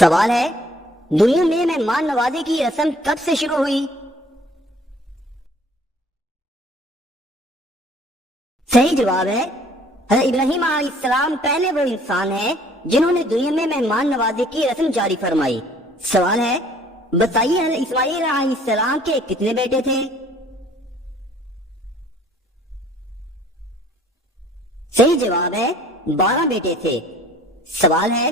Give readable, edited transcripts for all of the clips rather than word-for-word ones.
سوال ہے دنیا میں مہمان نوازی کی رسم کب سے شروع ہوئی؟ صحیح جواب ہے حضرت ابراہیم علیہ السلام پہلے وہ انسان ہیں جنہوں نے دنیا میں مہمان نوازی کی رسم جاری فرمائی۔ سوال ہے بتائیے حضرت اسماعیل علیہ السلام کے کتنے بیٹے تھے؟ صحیح جواب ہے 12 بیٹے تھے۔ سوال ہے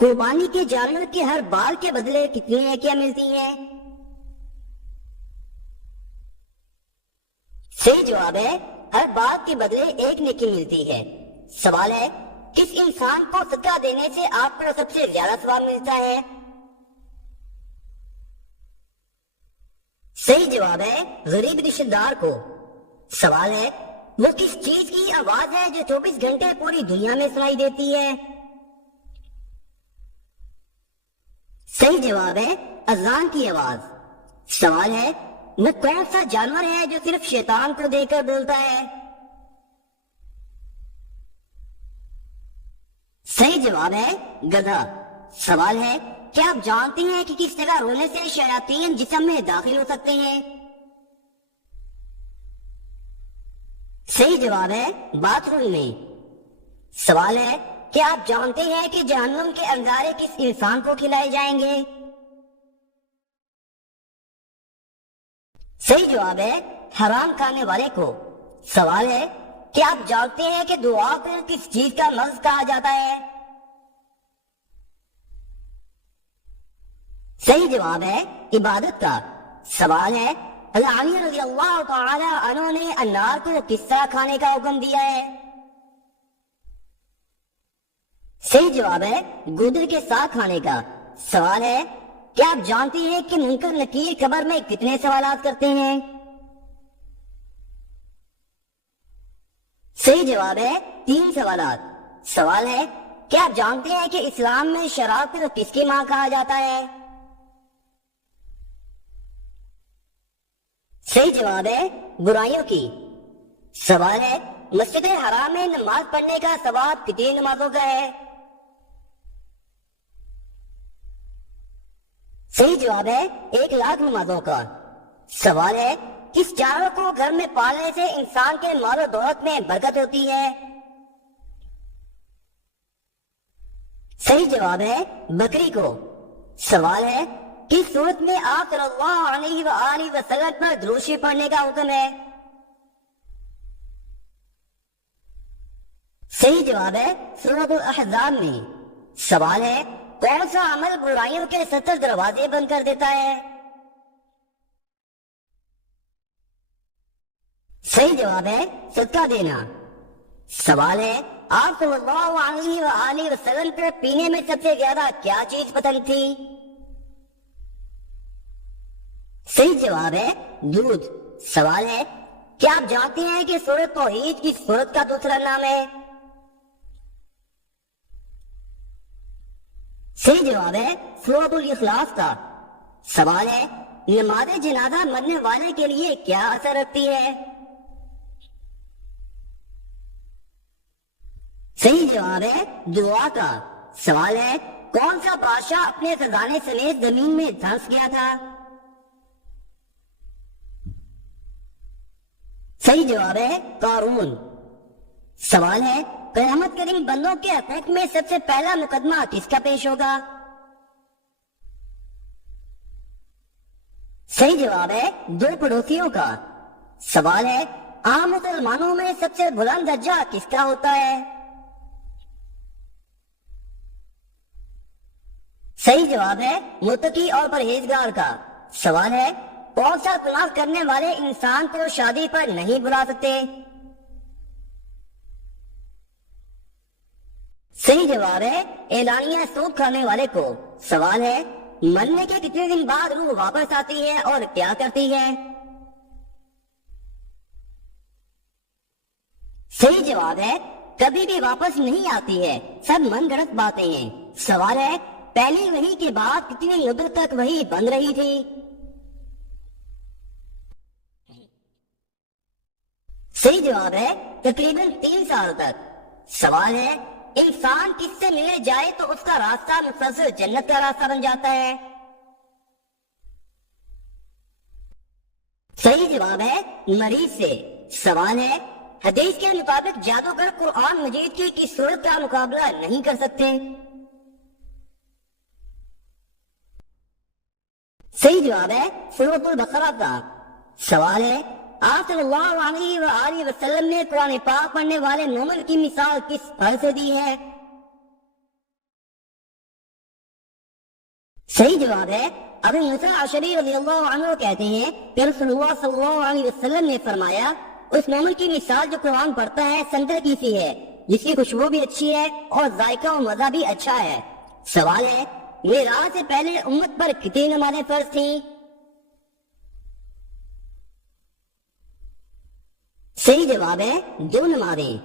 قربانی کے جانور کے ہر بال کے بدلے کتنی نیکیاں ملتی ہیں؟ صحیح جواب ہے ہر بال کے بدلے 1 نیکی ملتی ہے۔ سوال ہے کس انسان کو صدقہ دینے سے آپ کو سب سے زیادہ ثواب ملتا ہے؟ صحیح جواب ہے غریب رشتہ دار کو۔ سوال ہے وہ کس چیز کی آواز ہے جو 24 گھنٹے پوری دنیا میں سنائی دیتی ہے؟ صحیح جواب ہے اذان کی آواز۔ سوال ہے وہ کون سا جانور ہے جو صرف شیطان کو دیکھ کر بولتا ہے؟ صحیح جواب ہے گدھا۔ سوال ہے کیا آپ جانتے ہیں کہ کس طرح رونے سے شیاطین جسم میں داخل ہو سکتے ہیں؟ صحیح جواب ہے باتھ روم میں۔ سوال ہے کیا آپ جانتے ہیں کہ جہنم کے انگارے کس انسان کو کھلائے جائیں گے؟ صحیح جواب ہے حرام کھانے والے کو۔ سوال ہے کیا آپ جانتے ہیں کہ دعا کو کس چیز کا لفظ کہا جاتا ہے؟ صحیح جواب ہے عبادت کا۔ سوال ہے علی رضی اللہ تعالی عنہ نے انار کو کس طرح کھانے کا حکم دیا ہے؟ صحیح جواب ہے گودر کے ساتھ کھانے کا۔ سوال ہے کیا آپ جانتے ہیں کہ منکر نکیر قبر میں کتنے سوالات کرتے ہیں؟ صحیح جواب ہے 3 سوالات۔ سوال ہے کیا آپ جانتے ہیں کہ اسلام میں شراب کو کس کی ماں کہا جاتا ہے؟ صحیح جواب ہے برائیوں کی۔ سوال ہے مسجد حرام میں نماز پڑھنے کا ثواب کتنی نمازوں کا ہے؟ صحیح جواب ہے 1,00,000 نمازوں کا۔ سوال ہے کس جانور کو گھر میں پالنے سے انسان کے مال و دولت میں برکت ہوتی ہے؟ صحیح جواب ہے بکری کو۔ سوال ہے کس صورت میں آپ صلی اللہ علیہ وآلہ وسلم پر درود شریف پڑھنے کا حکم ہے؟ صحیح جواب ہے سورۃ الاحزاب میں۔ سوال ہے کون سا عمل برائیوں کے 70 دروازے بند کر دیتا ہے؟ صحیح جواب ہے صدقہ دینا۔ سوال ہے آپ صلی اللہ علیہ وآلہ وسلم کو پینے میں سب سے زیادہ کیا چیز پسند تھی؟ صحیح جواب ہے دودھ۔ سوال ہے کیا آپ جانتے ہیں کہ سورۃ توحید کی سورت کا دوسرا نام ہے؟ صحیح جواب ہے سورۃ الاخلاص کا۔ سوال ہے نماز جنازہ مرنے والے کے لیے کیا اثر رکھتی ہے؟ صحیح جواب ہے دعا کا۔ سوال ہے کون سا بادشاہ اپنے خزانے سمیت زمین میں دھنس گیا تھا؟ صحیح جواب ہے قارون۔ سوال ہے قیامت کے دن بندوں کے حقوق میں سب سے پہلا مقدمہ کس کا پیش ہوگا؟ صحیح جواب ہے 2 پڑوسیوں کا۔ سوال ہے عام مسلمانوں میں سب سے بلند درجہ کس کا ہوتا ہے؟ صحیح جواب ہے متقی اور پرہیزگار کا۔ سوال ہے کون سا گناہ کرنے والے انسان کو شادی پر نہیں بلا سکتے؟ صحیح جواب ہے اعلانیہ سود کھانے والے کو۔ سوال ہے مرنے کے کتنے دن بعد روح واپس آتی ہے اور کیا کرتی ہے؟ صحیح جواب ہے کبھی بھی واپس نہیں آتی ہے، سب من گھڑت باتیں ہیں۔ سوال ہے پہلی وحی کے بعد کتنی مدت تک وحی بند رہی تھی؟ صحیح جواب ہے تقریباً 3 سال تک۔ سوال ہے انسان کس سے ملنے جائے تو اس کا راستہ مسلسل جنت کا راستہ بن جاتا ہے؟ صحیح جواب ہے مریض سے۔ سوال ہے حدیث کے مطابق جادوگر قرآن مجید کی کس سورت کا مقابلہ نہیں کر سکتے؟ صحیح جواب ہے سورۃ البقرہ کا۔ سوال ہے آپ صلی اللہ علیہ وآلہ وسلم نے قرآن پاک پڑھنے والے مومن کی مثال کس پھل سے دی ہے؟ صحیح جواب ہے ابو موسیٰ اشعری رضی اللہ عنہ کہتے ہیں کہ رسول اللہ صلی اللہ علیہ وسلم نے فرمایا اس مومن کی مثال جو قرآن پڑھتا ہے سنتر کی سی ہے، جس کی خوشبو بھی اچھی ہے اور ذائقہ و مزہ بھی اچھا ہے۔ سوال ہے معراج سے پہلے امت پر کتنی نمازیں فرض تھیں؟ صحیح جواب ہے 2 نمازیں۔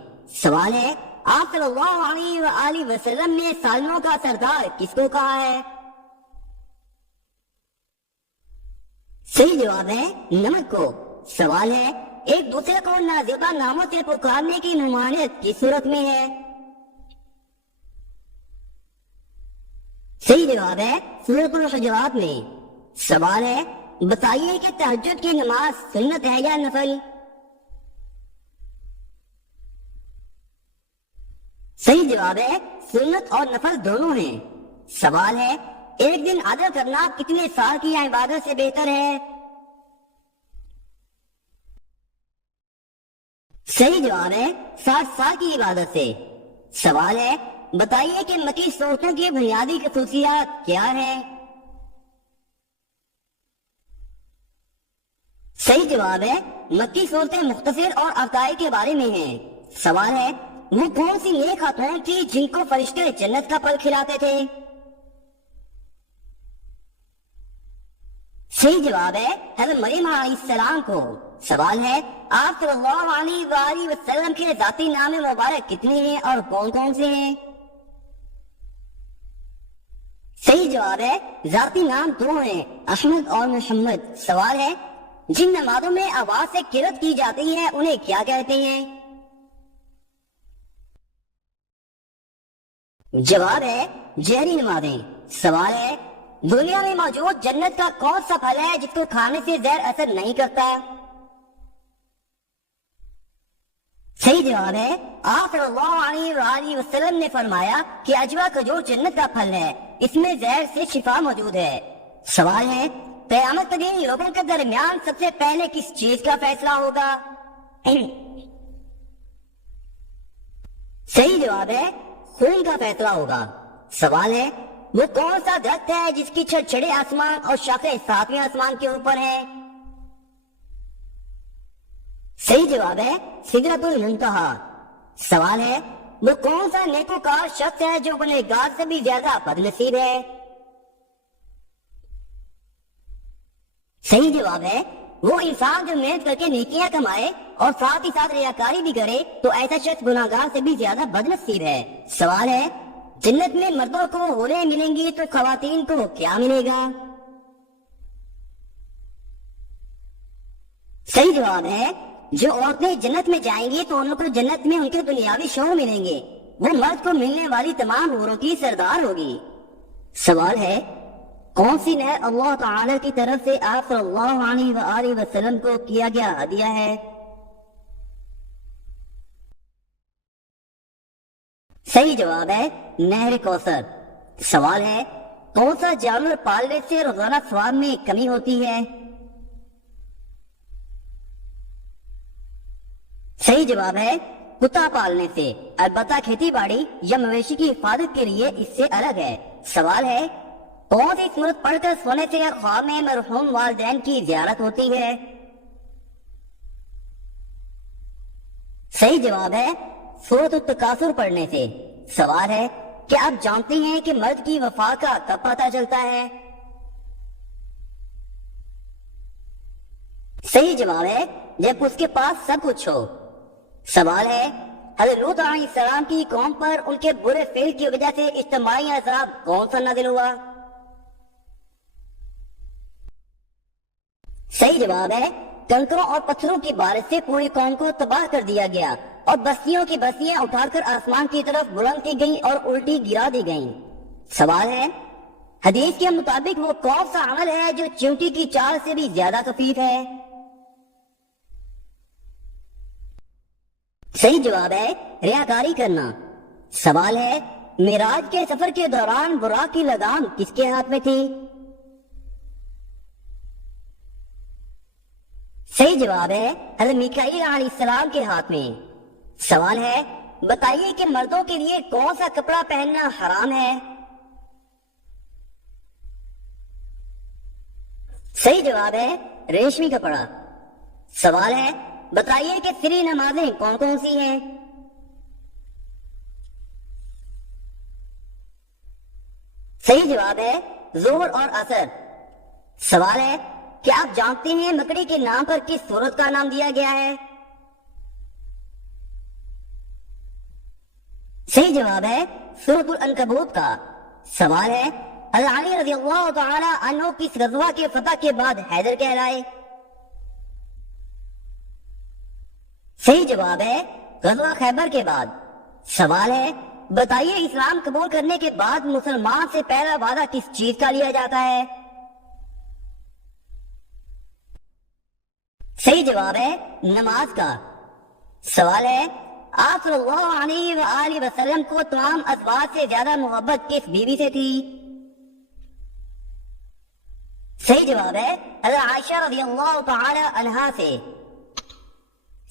سوال ہے آپ صلی اللہ علیہ وآلہ وسلم نے سالموں کا سردار کس کو کہا ہے؟ صحیح جواب ہے نمک کو۔ سوال ہے ایک دوسرے کو نازیبا ناموں سے پکارنے کی ممانعت کس صورت میں ہے؟ صحیح جواب ہے سورۃ الحجرات میں۔ سوال ہے بتائیے کہ تہجد کی نماز سنت ہے یا نفل؟ صحیح جواب ہے سنت اور نفل دونوں ہیں۔ سوال ہے ایک دن عدل کرنا کتنے سال کی عبادت سے بہتر ہے؟ صحیح جواب ہے 60 سال کی عبادت سے۔ سوال ہے بتائیے کہ مکی صورتوں کی بنیادی خصوصیات کیا ہیں؟ صحیح جواب ہے مکی صورتیں مختصر اور افطائی کے بارے میں ہیں۔ سوال ہے وہ کون سی نیک خاتون تھی جن کو فرشتے جنت کا پھل کھلاتے تھے؟ صحیح جواب ہے حضرت مریم علیہ السلام کو۔ سوال ہے آپ صلی اللہ علیہ وآلہ وسلم کے ذاتی نام مبارک کتنے ہیں اور کون کون سے ہیں؟ صحیح جواب ہے ذاتی نام 2 ہیں، احمد اور محمد۔ سوال ہے جن نمازوں میں آواز سے قرات کی جاتی ہے انہیں کیا کہتے ہیں؟ جواب ہے جہری نمازیں۔ سوال ہے دنیا میں موجود جنت کا کون سا پھل ہے جس کو کھانے سے زہر اثر نہیں کرتا؟ صحیح جواب ہے آپ صلی اللہ علیہ وآلہ وسلم نے فرمایا کہ عجوا کھجور جنت کا پھل ہے، اس میں زہر سے شفا موجود ہے۔ سوال ہے قیامت کے دن لوگوں کے درمیان سب سے پہلے کس چیز کا فیصلہ ہوگا؟ صحیح جواب ہے خون کا فیصلہ ہوگا۔ سوال ہے وہ کون سا درخت ہے جس کی چھڑے آسمان اور شاخیں 7ویں آسمان کے اوپر ہیں؟ صحیح جواب ہے سدرۃ المنتہا۔ سوال ہے وہ کون سا نیکوکار شخص ہے جو گنہگار سے بھی زیادہ بدنصیب ہے؟ صحیح جواب ہے وہ انسان جو محنت کر کے نیکیاں کمائے اور ساتھ ہی ساتھ ریاکاری بھی کرے تو ایسا شخص گناہگار سے بھی زیادہ بدنصیب ہے۔ سوال ہے جنت میں مردوں کو حوریں ملیں گی تو خواتین کو کیا ملے گا؟ صحیح جواب ہے جو عورتیں جنت میں جائیں گی تو ان کو جنت میں ان کے دنیاوی شوہر ملیں گے، وہ مرد کو ملنے والی تمام حوروں کی سردار ہوگی۔ سوال ہے کون سی نہر اللہ تعالی کی طرف سے آپ صلی اللہ علیہ وآلہ وسلم کو کیا گیا ہدیہ ہے؟ صحیح جواب ہے نہر کوثر۔ سوال ہے کون سا جانور پالنے سے روزانہ ثواب میں کمی ہوتی ہے؟ صحیح جواب ہے کتا پالنے سے، البتہ کھیتی باڑی یا مویشی کی حفاظت کے لیے اس سے الگ ہے۔ سوال ہے کون سی سورت پڑھ کر سونے سے خواب میں مرحوم والدین کی زیارت ہوتی ہے؟ صحیح جواب ہے سورت التکاثر پڑھنے سے۔ سوال ہے کہ آپ جانتے ہیں کہ مرد کی وفات کا کب پتہ چلتا ہے؟ صحیح جواب ہے جب اس کے پاس سب کچھ ہو۔ سوال ہے حضرت لوط علیہ السلام کی قوم پر ان کے برے فعل کی وجہ سے اجتماعی عذاب کون سا نازل ہوا؟ صحیح جواب ہے کنکروں اور پتھروں کی بارش سے پوری قوم کو تباہ کر دیا گیا۔ اور بستیوں کی بستیاں اٹھا کر آسمان کی طرف بلند کی گئیں اور الٹی گرا دی گئیں۔ سوال ہے حدیث کے مطابق وہ کون سا عمل ہے جو چیونٹی کی چال سے بھی زیادہ خفیف ہے؟ صحیح جواب ہے ریاکاری کرنا۔ سوال ہے معراج کے سفر کے دوران براق کی لگام کس کے ہاتھ میں تھی؟ صحیح جواب ہے حضرت میکائیل علیہ السلام کے ہاتھ میں۔ سوال ہے بتائیے کہ مردوں کے لیے کون سا کپڑا پہننا حرام ہے؟ صحیح جواب ہے ریشمی کپڑا۔ سوال ہے بتائیے کہ فری نمازیں کون کون سی ہیں؟ صحیح جواب ہے ظہر اور عصر۔ سوال ہے کیا آپ جانتے ہیں مکڑی کے نام پر کس سورت کا نام دیا گیا ہے؟ صحیح جواب ہے سورۃ العنکبوت کا۔ سوال ہے حضرت علی رضی اللہ تعالی عنہ کس غزوہ کے فتح کے بعد حیدر کہلائے؟ صحیح جواب ہے غزوہ خیبر کے بعد۔ سوال ہے بتائیے اسلام قبول کرنے کے بعد مسلمان سے پہلا وعدہ کس چیز کا لیا جاتا ہے؟ صحیح جواب ہے نماز کا۔ سوال ہے آپ صلی اللہ علیہ وآلہ وسلم کو تمام ازواج سے زیادہ محبت کس بیوی سے تھی؟ صحیح جواب ہے حضرت عائشہ رضی اللہ تعالی عنہا سے۔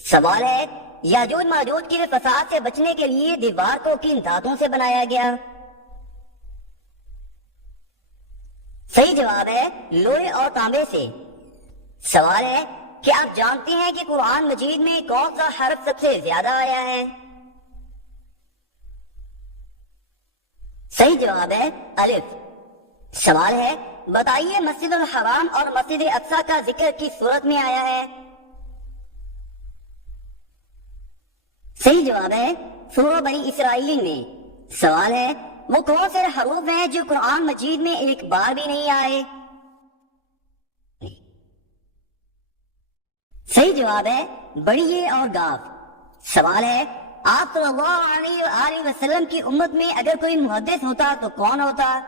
سوال ہے یاجوج ماجوج کے فساد سے بچنے کے لیے دیوار کو کن دھاتوں سے بنایا گیا؟ صحیح جواب ہے لوہے اور تانبے سے۔ سوال ہے کیا آپ جانتے ہیں کہ قرآن مجید میں کون سا حرف سب سے زیادہ آیا ہے؟ صحیح جواب ہے الف۔ سوال ہے بتائیے مسجد الحرام اور مسجد اقصی کا ذکر کس صورت میں آیا ہے؟ صحیح جواب ہے سورہ بنی اسرائیل میں۔ سوال ہے وہ کون سے حروف ہیں جو قرآن مجید میں ایک بار بھی نہیں آئے؟ صحیح جواب ہے بڑی اور گاف۔ سوال ہے آپ صلی اللہ علیہ وآلہ وسلم کی امت میں اگر کوئی محدث ہوتا تو کون ہوتا؟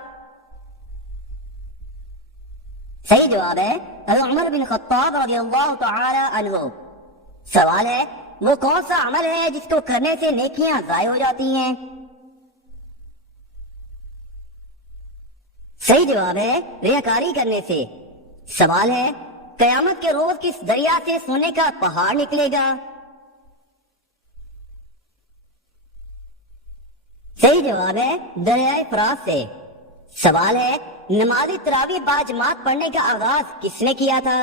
صحیح جواب ہے حضرت عمر بن خطاب رضی اللہ تعالی عنہ۔ سوال ہے وہ کون سا عمل ہے جس کو کرنے سے نیکیاں ضائع ہو جاتی ہیں؟ صحیح جواب ہے ریاکاری کرنے سے۔ سوال ہے قیامت کے روز کس دریا سے سونے کا پہاڑ نکلے گا؟ صحیح جواب ہے دریائے فرات سے۔ سوال ہے نماز تراویح باجماعت پڑھنے کا آغاز کس نے کیا تھا؟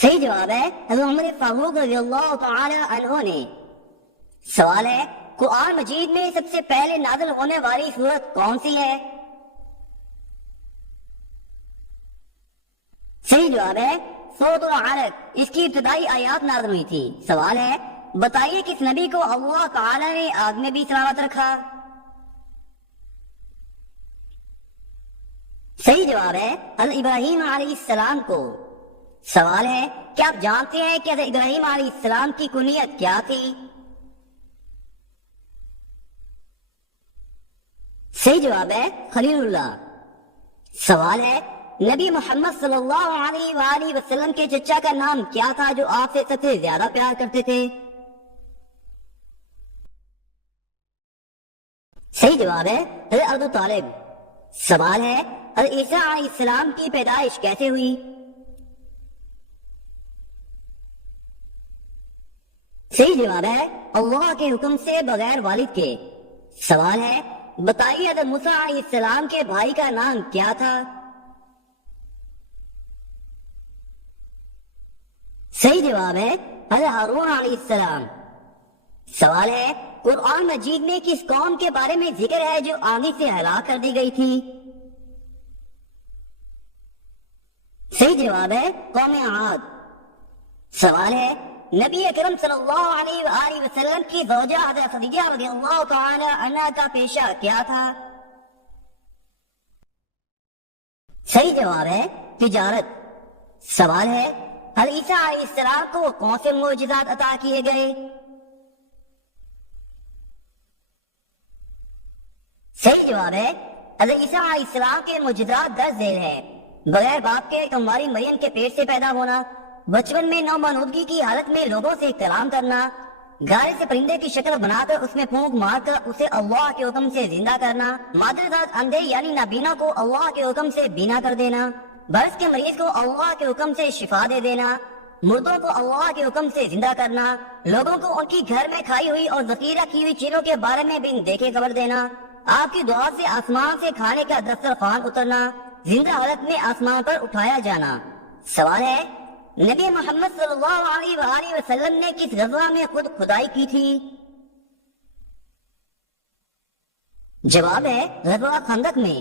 صحیح جواب ہے حضرت عمر فاروق رضی اللہ تعالی عنہ نے۔ سوال ہے قرآن مجید میں سب سے پہلے نازل ہونے والی سورت کون سی ہے؟ صحیح جواب ہے سورۃ العلق، اس کی ابتدائی آیات نازل ہوئی تھی۔ سوال ہے بتائیے کس نبی کو اللہ تعالی نے آگ میں بھی سلامت رکھا؟ صحیح جواب ہے حضرت ابراہیم علیہ السلام کو۔ سوال ہے کیا آپ جانتے ہیں کہ حضرت ابراہیم علیہ السلام کی کنیت کیا تھی؟ صحیح جواب ہے خلیل اللہ۔ سوال ہے نبی محمد صلی اللہ علیہ وآلہ وسلم کے چچا کا نام کیا تھا جو آپ سے سب سے زیادہ پیار کرتے تھے؟ صحیح جواب ہے حضرت ابو طالب۔ سوال ہے حضرت عیسیٰ علیہ السلام کی پیدائش کیسے ہوئی؟ صحیح جواب ہے اللہ کے حکم سے بغیر والد کے۔ سوال ہے بتائیے حضرت موسیٰ علیہ السلام کے بھائی کا نام کیا تھا؟ صحیح جواب ہے حضرت ہارون علیہ السلام۔ سوال ہے قرآن مجید میں کس قوم کے بارے میں ذکر ہے جو آندھی سے ہلاک کر دی گئی تھی؟ صحیح جواب ہے قوم عاد۔ سوال ہے نبی اکرم صلی اللہ علیہ وآلہ وسلم کی زوجہ حضرت خدیجہ رضی اللہ تعالی عنہا کا پیشہ کیا تھا؟ صحیح جواب ہے تجارت۔ سوال ہے حضرت عیسیٰ علیہ السلام کو کون سے معجزات عطا کیے گئے؟ صحیح جواب ہے حضرت عیسیٰ علیہ السلام کے معجزات درج ذیل ہے۔ بغیر باپ کے کنواری مریم کے پیٹ سے پیدا ہونا، بچپن میں نومولودگی کی حالت میں لوگوں سے کلام کرنا، گارے سے پرندے کی شکل بنا کر اس میں پھونک مار کر اسے اللہ کے حکم سے زندہ کرنا، مادر ذات اندھے یعنی نابینا کو اللہ کے حکم سے بینا کر دینا، برس کے مریض کو اللہ کے حکم سے شفا دے دینا، مردوں کو اللہ کے حکم سے زندہ کرنا، لوگوں کو ان کی گھر میں کھائی ہوئی اور ذخیرہ کی ہوئی چیزوں کے بارے میں بن دیکھے خبر دینا، آپ کی دعا سے آسمان سے کھانے کا دسترخوان اترنا، زندہ حالت میں آسمان پر اٹھایا جانا۔ سوال ہے نبی محمد صلی اللہ علیہ وآلہ وسلم نے کس غزوہ میں خود کھدائی کی تھی؟ جواب ہے غزوہ خندق میں۔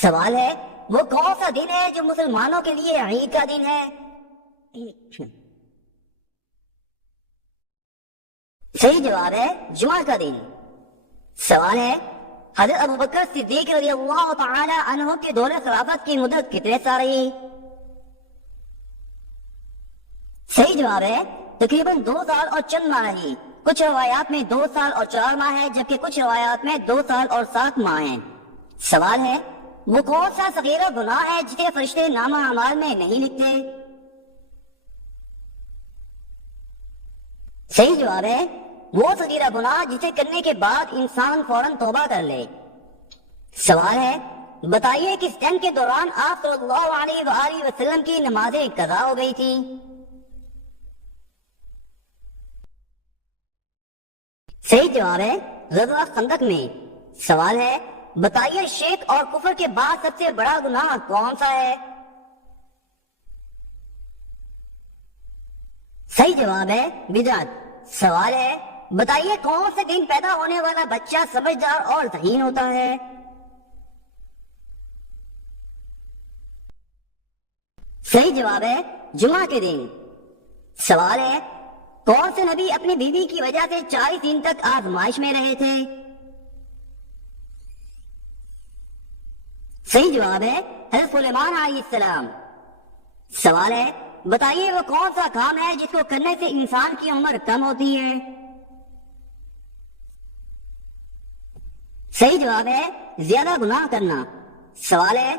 سوال ہے وہ کون سا دن ہے جو مسلمانوں کے لیے عید کا دن ہے؟ صحیح جواب ہے جمعہ کا دن۔ سوال ہے حضرت ابوبکر صدیق رضی اللہ تعالی عنہ کے دور خلافت کی مدت کتنے سال رہی؟ صحیح جواب ہے تقریباً 2 سال اور چند ماہ رہی۔ کچھ روایات میں 2 سال اور 4 ماہ ہے، جبکہ کچھ روایات میں 2 سال اور 7 ماہ ہیں۔ سوال ہے وہ کون سا صغیرہ گناہ ہے جسے فرشتے نامہ اعمال میں نہیں لکھتے؟ صحیح جواب ہے وہ صغیرہ گناہ جسے کرنے کے بعد انسان فوراً توبہ کر لے۔ سوال ہے بتائیے کس ٹائم کے دوران آپ صلی اللہ علیہ وآلہ وسلم کی نمازیں قضا ہو گئی تھی؟ صحیح جواب ہے غزوہ خندق میں۔ سوال ہے بتائیے شرک اور کفر کے بعد سب سے بڑا گناہ کون سا ہے؟ صحیح جواب ہے بدعت۔ سوال ہے بتائیے کون سے دن پیدا ہونے والا بچہ سمجھدار اور ذہین ہوتا ہے؟ صحیح جواب ہے جمعہ کے دن۔ سوال ہے کون سے نبی اپنی بیوی کی وجہ سے 40 دن تک آزمائش میں رہے تھے؟ صحیح جواب ہے حضرت سلیمان علیہ السلام۔ سوال ہے بتائیے وہ کون سا کام ہے جس کو کرنے سے انسان کی عمر کم ہوتی ہے؟ صحیح جواب ہے زیادہ گناہ کرنا۔ سوال ہے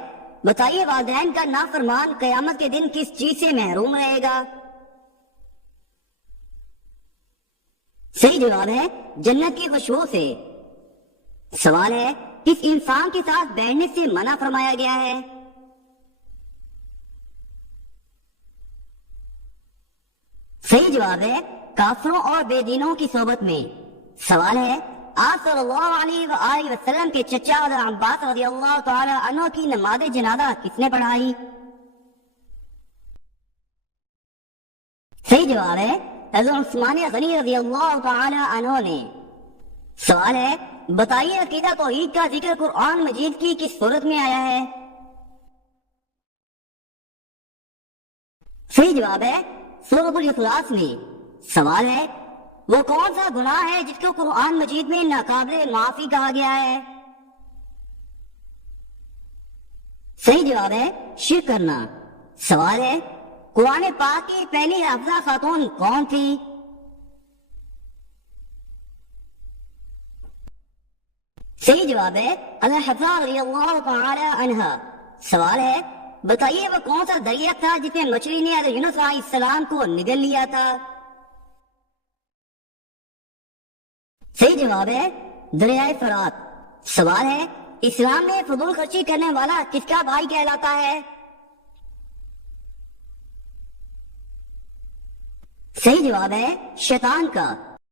بتائیے والدین کا نافرمان قیامت کے دن کس چیز سے محروم رہے گا؟ صحیح جواب ہے جنت کی خوشبو سے۔ سوال ہے کس انسان کے ساتھ بیٹھنے سے منع فرمایا گیا ہے؟ صحیح جواب ہے کافروں اور بے دینوں کی صحبت میں۔ سوال ہے آپ صلی اللہ علیہ وآلہ وسلم کے چچا حضرت عباس رضی اللہ تعالی عنہ کی نماز جنازہ کس نے پڑھائی؟ صحیح جواب ہے حضرت عثمان غنی رضی اللہ تعالی عنہ نے۔ سوال ہے بتائیے عقیدہ توحید کا ذکر قرآن مجید کی کس صورت میں آیا ہے؟ صحیح جواب ہے سورۃ الاخلاص میں۔ سوال ہے وہ کون سا گناہ ہے جس کو قرآن مجید میں ناقابل معافی کہا گیا ہے؟ صحیح جواب ہے شرک کرنا۔ سوال ہے قرآن پاک کی پہلی حافظہ خاتون کون تھی؟ صحیح جواب ہے حفصہ رضی اللہ تعالی عنہ۔ سوال ہے بتائیے وہ کون سا دریا تھا جس میں مچھلی نے حضرت یونس علیہ السلام کو نگل لیا تھا؟ صحیح جواب ہے دریائے فرات۔ سوال ہے اسلام میں فضول خرچی کرنے والا کس کا بھائی کہلاتا ہے؟ صحیح جواب ہے شیطان کا۔